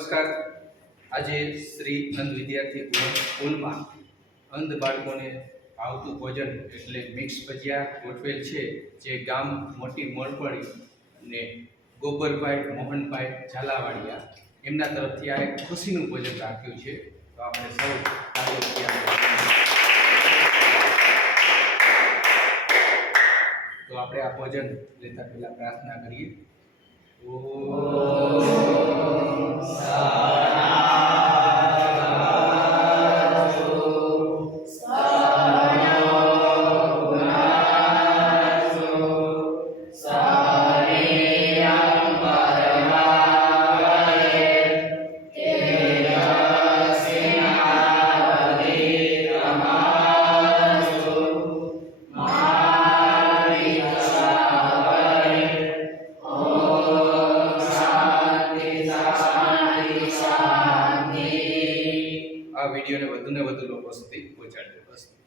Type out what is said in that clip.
નમસ્કાર. આજે શ્રી અંધ વિદ્યાર્થી સ્કૂલમાં અંધ બાળકોને આવતું ભોજન એટલે મિક્સ ભજીયા ગોઠવેલ છે, જે ગામ મોટી મોણપણી અને ગોબરભાઈ, મોહનભાઈ ઝાલાવાડિયા એમના તરફથી આ એક ખુશીનું ભોજન રાખ્યું છે. તો આપણે સૌ તો આપણે આ ભોજન લેતા પહેલાં પ્રાર્થના કરીએ. આ વિડીયોને વધુ ને વધુ લોકો સુધી પહોંચાડજો. બસ.